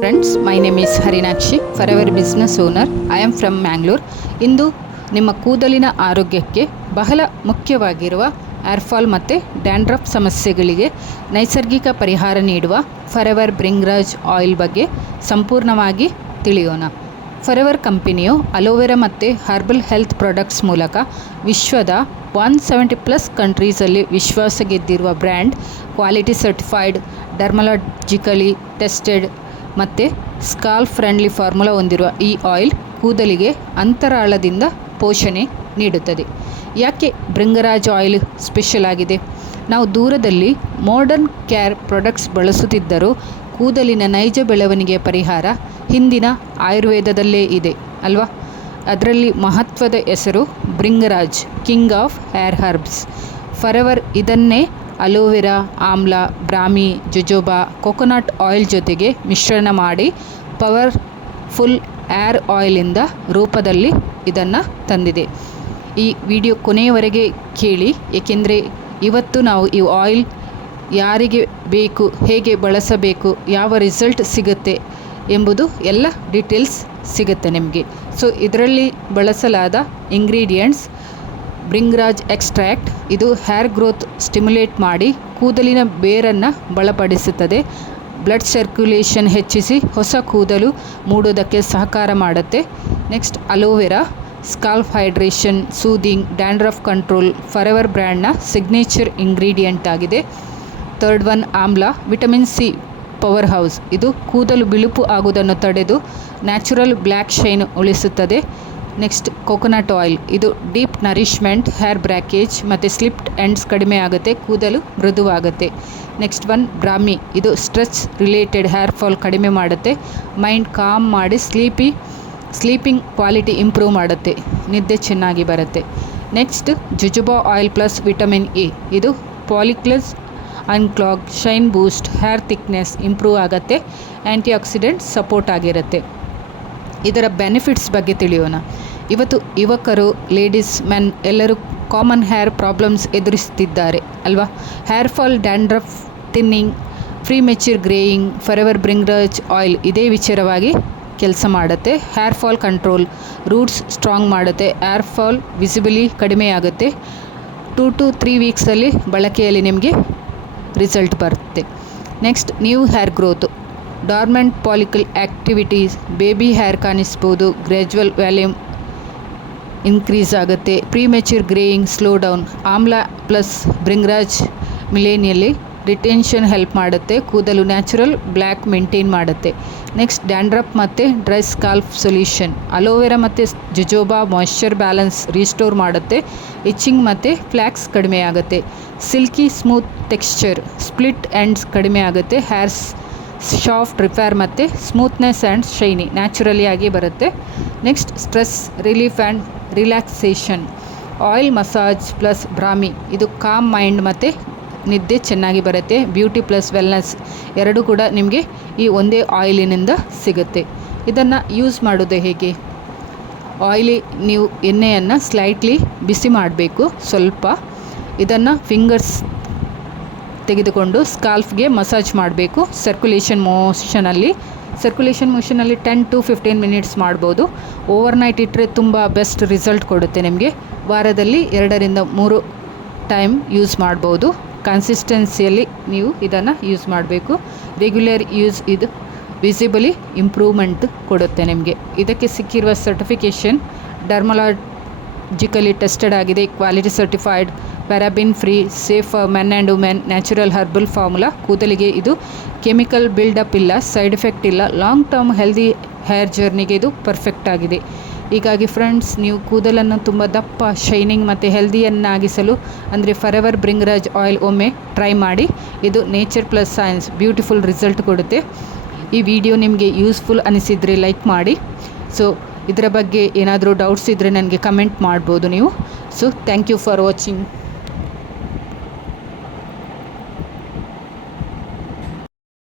Friends, my name is Harinakshi, Forever business owner. I am from Mangalore. ಇಂದು ನಿಮ್ಮ ಕೂದಲಿನ ಆರೋಗ್ಯಕ್ಕೆ ಬಹಳ ಮುಖ್ಯವಾಗಿರುವ ಏರ್ಫಾಲ್ ಮತ್ತು ಡ್ಯಾಂಡ್ರಫ್ ಸಮಸ್ಯೆಗಳಿಗೆ ನೈಸರ್ಗಿಕ ಪರಿಹಾರ ನೀಡುವ ಫಾರೆವರ್ ಬ್ರಿಂಗ್ರಾಜ್ ಆಯಿಲ್ ಬಗ್ಗೆ ಸಂಪೂರ್ಣವಾಗಿ ತಿಳಿಯೋಣ. ಫಾರೆವರ್ ಕಂಪನಿಯು ಅಲೋವೆರಾ ಮತ್ತು ಹರ್ಬಲ್ ಹೆಲ್ತ್ ಪ್ರಾಡಕ್ಟ್ಸ್ ಮೂಲಕ ವಿಶ್ವದ 170+ ಕಂಟ್ರೀಸಲ್ಲಿ ವಿಶ್ವಾಸ ಗೆದ್ದಿರುವ ಬ್ರ್ಯಾಂಡ್. ಕ್ವಾಲಿಟಿ ಸರ್ಟಿಫೈಡ್, ಡರ್ಮಲಾಜಿಕಲಿ ಟೆಸ್ಟೆಡ್ ಮತ್ತು ಸ್ಕಾಲ್ಪ್ ಫ್ರೆಂಡ್ಲಿ ಫಾರ್ಮುಲಾ ಹೊಂದಿರುವ ಈ ಆಯಿಲ್ ಕೂದಲಿಗೆ ಅಂತರಾಳದಿಂದ ಪೋಷಣೆ ನೀಡುತ್ತದೆ. ಯಾಕೆ ಬ್ರಿಂಗರಾಜ್ ಆಯಿಲ್ ಸ್ಪೆಷಲ್ ಆಗಿದೆ? ನಾವು ದೂರದಲ್ಲಿ ಮಾಡರ್ನ್ ಕೇರ್ ಪ್ರಾಡಕ್ಟ್ಸ್ ಬಳಸುತ್ತಿದ್ದರೂ ಕೂದಲಿನ ನೈಜ ಬೆಳವಣಿಗೆಯ ಪರಿಹಾರ ಹಿಂದಿನ ಆಯುರ್ವೇದದಲ್ಲೇ ಇದೆ ಅಲ್ವಾ? ಅದರಲ್ಲಿ ಮಹತ್ವದ ಹೆಸರು bhringraj, king of hair herbs. Forever ಇದನ್ನೇ aloe vera, amla, brahmi, ಜೊಜೋಬಾ, coconut oil ಜೊತೆಗೆ ಮಿಶ್ರಣ ಮಾಡಿ ಪವರ್ಫುಲ್ ಏರ್ ಆಯಿಲಿಂದ ರೂಪದಲ್ಲಿ ಇದನ್ನು ತಂದಿದೆ. ಈ ವಿಡಿಯೋ ಕೊನೆಯವರೆಗೆ ಕೇಳಿ, ಏಕೆಂದರೆ ಇವತ್ತು ನಾವು ಈ ಆಯಿಲ್ ಯಾರಿಗೆ ಬೇಕು, ಹೇಗೆ ಬಳಸಬೇಕು, ಯಾವ ರಿಸಲ್ಟ್ ಸಿಗುತ್ತೆ ಎಂಬುದು ಎಲ್ಲ ಡೀಟೇಲ್ಸ್ ಸಿಗುತ್ತೆ ನಿಮಗೆ. ಸೊ ಇದರಲ್ಲಿ ಬಳಸಲಾದ ಇಂಗ್ರೀಡಿಯೆಂಟ್ಸ್ ಬ್ರಿಂಗರಾಜ್ ಎಕ್ಸ್ಟ್ರಾಕ್ಟ್. ಇದು ಹೇರ್ ಗ್ರೋತ್ ಸ್ಟಿಮ್ಯುಲೇಟ್ ಮಾಡಿ ಕೂದಲಿನ ಬೇರನ್ನು ಬಲಪಡಿಸುತ್ತದೆ. ಬ್ಲಡ್ ಸರ್ಕ್ಯುಲೇಷನ್ ಹೆಚ್ಚಿಸಿ ಹೊಸ ಕೂದಲು ಮೂಡೋದಕ್ಕೆ ಸಹಕಾರ ಮಾಡುತ್ತೆ. Next aloe vera, scalp hydration, soothing, dandruff control, forever ಬ್ರ್ಯಾಂಡ್ನ ಸಿಗ್ನೇಚರ್ ಇಂಗ್ರೀಡಿಯೆಂಟ್ ಆಗಿದೆ. ಥರ್ಡ್ ಒನ್ ಆಮ್ಲ, ವಿಟಮಿನ್ ಸಿ ಪವರ್ ಹೌಸ್. ಇದು ಕೂದಲು ಬಿಳುಪು ಆಗುವುದನ್ನು ತಡೆದು ನ್ಯಾಚುರಲ್ ಬ್ಲ್ಯಾಕ್ ಶೈನ್ ಉಳಿಸುತ್ತದೆ. ನೆಕ್ಸ್ಟ್ ಕೊಕೊನಟ್ ಆಯಿಲ್, ಇದು ಡೀಪ್ ನರಿಶ್ಮೆಂಟ್, ಹೇರ್ ಬ್ರ್ಯಾಕೇಜ್ ಮತ್ತು ಸ್ಲಿಪ್ಡ್ ಎಂಡ್ಸ್ ಕಡಿಮೆ ಆಗುತ್ತೆ, ಕೂದಲು ಮೃದುವಾಗುತ್ತೆ. ನೆಕ್ಸ್ಟ್ ಒನ್ ಬ್ರಾಹ್ಮಿ, ಇದು ಸ್ಟ್ರೆಸ್ ರಿಲೇಟೆಡ್ ಹೇರ್ ಫಾಲ್ ಕಡಿಮೆ ಮಾಡುತ್ತೆ, ಮೈಂಡ್ ಕಾಮ್ ಮಾಡಿ ಸ್ಲೀಪಿಂಗ್ ಕ್ವಾಲಿಟಿ ಇಂಪ್ರೂವ್ ಮಾಡುತ್ತೆ, ನಿದ್ದೆ ಚೆನ್ನಾಗಿ ಬರುತ್ತೆ. Next jojoba oil plus vitamin A, ಇದು follicles unclog, shine boost, hair thickness improve ಆಗುತ್ತೆ, ಆ್ಯಂಟಿ ಆಕ್ಸಿಡೆಂಟ್ ಸಪೋರ್ಟ್ ಆಗಿರುತ್ತೆ. ಇದರ ಬೆನಿಫಿಟ್ಸ್ ಬಗ್ಗೆ ತಿಳಿಯೋಣ. ಇವತ್ತು ಯುವಕರು, ಲೇಡೀಸ್, ಮೆನ್ ಎಲ್ಲರೂ ಕಾಮನ್ ಹೇರ್ ಪ್ರಾಬ್ಲಮ್ಸ್ ಎದುರಿಸುತ್ತಿದ್ದಾರೆ ಅಲ್ವಾ? Hair fall, dandruff, thinning, premature greying. Forever ಬ್ರಿಂಗರಾಜ್ oil ಇದೇ ವಿಚಾರವಾಗಿ ಕೆಲಸ ಮಾಡುತ್ತೆ. Hair fall control, roots strong ಮಾಡುತ್ತೆ, ಹೇರ್ ಫಾಲ್ ವಿಸಿಬಲಿ ಕಡಿಮೆ ಆಗುತ್ತೆ. 2 to 3 ವೀಕ್ಸಲ್ಲಿ ಬಳಕೆಯಲ್ಲಿ ನಿಮಗೆ ರಿಸಲ್ಟ್ ಬರುತ್ತೆ. Next new hair growth, dormant follicle activities, baby hair ಕಾಣಿಸ್ಬೋದು, ಗ್ರ್ಯಾಜುವಲ್ ವ್ಯಾಲ್ಯೂಮ್ ಇನ್ಕ್ರೀಸ್ ಆಗುತ್ತೆ. Premature greying slow down. Amla plus bhringraj ಮಿಲೇನಿಯಲ್ಲಿ ರಿಟೆನ್ಷನ್ ಹೆಲ್ಪ್ ಮಾಡುತ್ತೆ, ಕೂದಲು ನ್ಯಾಚುರಲ್ ಬ್ಲ್ಯಾಕ್ ಮೇಂಟೈನ್ ಮಾಡುತ್ತೆ. ನೆಕ್ಸ್ಟ್ ಡ್ಯಾಂಡ್ರಫ್ ಮತ್ತು ಡ್ರೈ ಸ್ಕಾಲ್ಪ್ ಸೊಲ್ಯೂಷನ್. ಅಲೋವೆರಾ ಮತ್ತು ಜೊಜೋಬಾ ಮಾಯ್ಶ್ಚರ್ ಬ್ಯಾಲೆನ್ಸ್ ರೀಸ್ಟೋರ್ ಮಾಡುತ್ತೆ, itching ಮತ್ತು ಫ್ಲ್ಯಾಕ್ಸ್ ಕಡಿಮೆ ಆಗುತ್ತೆ. Silky smooth texture, split ends ಕಡಿಮೆ ಆಗುತ್ತೆ, ಹೇರ್ಸ್ ಸಾಫ್ಟ್ ರಿಪೇರ್ ಮತ್ತು ಸ್ಮೂತ್ನೆಸ್ ಆ್ಯಂಡ್ ಶೈನಿ ನ್ಯಾಚುರಲಿ ಆಗಿ ಬರುತ್ತೆ. Next stress relief and relaxation. Oil massage plus brahmi, ಇದು ಕಾಮ್ ಮೈಂಡ್ ಮತ್ತು ನಿದ್ದೆ ಚೆನ್ನಾಗಿ ಬರುತ್ತೆ. ಬ್ಯೂಟಿ ಪ್ಲಸ್ ವೆಲ್ನೆಸ್ ಎರಡೂ ಕೂಡ ನಿಮಗೆ ಈ ಒಂದೇ ಆಯಿಲಿನಿಂದ ಸಿಗುತ್ತೆ. ಇದನ್ನು ಯೂಸ್ ಮಾಡೋದು ಹೇಗೆ? ಆಯಿಲಿ ನೀವು ಎಣ್ಣೆಯನ್ನು ಸ್ಲೈಟ್ಲಿ ಬಿಸಿ ಮಾಡಬೇಕು ಸ್ವಲ್ಪ. ಇದನ್ನು ಫಿಂಗರ್ಸ್ ತೆಗೆದುಕೊಂಡು ಸ್ಕಾಲ್ಫ್ಗೆ ಮಸಾಜ್ ಮಾಡಬೇಕು. ಸರ್ಕ್ಯುಲೇಷನ್ ಮೋಷನಲ್ಲಿ 10 to 15 ಮಿನಿಟ್ಸ್ ಮಾಡ್ಬೋದು. ಓವರ್ನೈಟ್ ಇಟ್ಟರೆ ತುಂಬ ಬೆಸ್ಟ್ ರಿಸಲ್ಟ್ ಕೊಡುತ್ತೆ ನಿಮಗೆ. ವಾರದಲ್ಲಿ 2 ರಿಂದ 3 ಟೈಮ್ ಯೂಸ್ ಮಾಡ್ಬೋದು. ಕನ್ಸಿಸ್ಟೆನ್ಸಿಯಲ್ಲಿ ನೀವು ಇದನ್ನು ಯೂಸ್ ಮಾಡಬೇಕು. ರೆಗ್ಯುಲರ್ ಯೂಸ್ ಇದು ವಿಸಿಬಲಿ ಇಂಪ್ರೂವ್ಮೆಂಟ್ ಕೊಡುತ್ತೆ ನಿಮಗೆ. ಇದಕ್ಕೆ ಸಿಕ್ಕಿರುವ ಸರ್ಟಿಫಿಕೇಷನ್ ಡರ್ಮಲಾಜಿಕಲಿ ಟೆಸ್ಟೆಡ್ ಆಗಿದೆ, quality certified, paraben free, safe for men and women, natural herbal formula. ಕೂದಲಿಗೆ ಇದು ಕೆಮಿಕಲ್ ಬಿಲ್ಡಪ್ ಇಲ್ಲ, ಸೈಡ್ ಎಫೆಕ್ಟ್ ಇಲ್ಲ, ಲಾಂಗ್ ಟರ್ಮ್ ಹೆಲ್ದಿ ಹೇರ್ ಜರ್ನಿಗೆ ಇದು ಪರ್ಫೆಕ್ಟ್ ಆಗಿದೆ. ಹೀಗಾಗಿ ಫ್ರೆಂಡ್ಸ್, ನೀವು ಕೂದಲನ್ನು ತುಂಬ ದಪ್ಪ, ಶೈನಿಂಗ್ ಮತ್ತು ಹೆಲ್ದಿಯನ್ನಾಗಿಸಲು ಅಂದರೆ ಫಾರೆವರ್ ಬ್ರಿಂಗರಾಜ್ ಆಯಿಲ್ ಒಮ್ಮೆ ಟ್ರೈ ಮಾಡಿ. ಇದು nature plus science, beautiful result ಕೊಡುತ್ತೆ. ಈ ವಿಡಿಯೋ ನಿಮಗೆ ಯೂಸ್ಫುಲ್ ಅನಿಸಿದರೆ ಲೈಕ್ ಮಾಡಿ. ಸೊ ಇದರ ಬಗ್ಗೆ ಏನಾದರೂ ಡೌಟ್ಸ್ ಇದ್ದರೆ ನನಗೆ ಕಮೆಂಟ್ ಮಾಡ್ಬೋದು ನೀವು. So thank you for watching.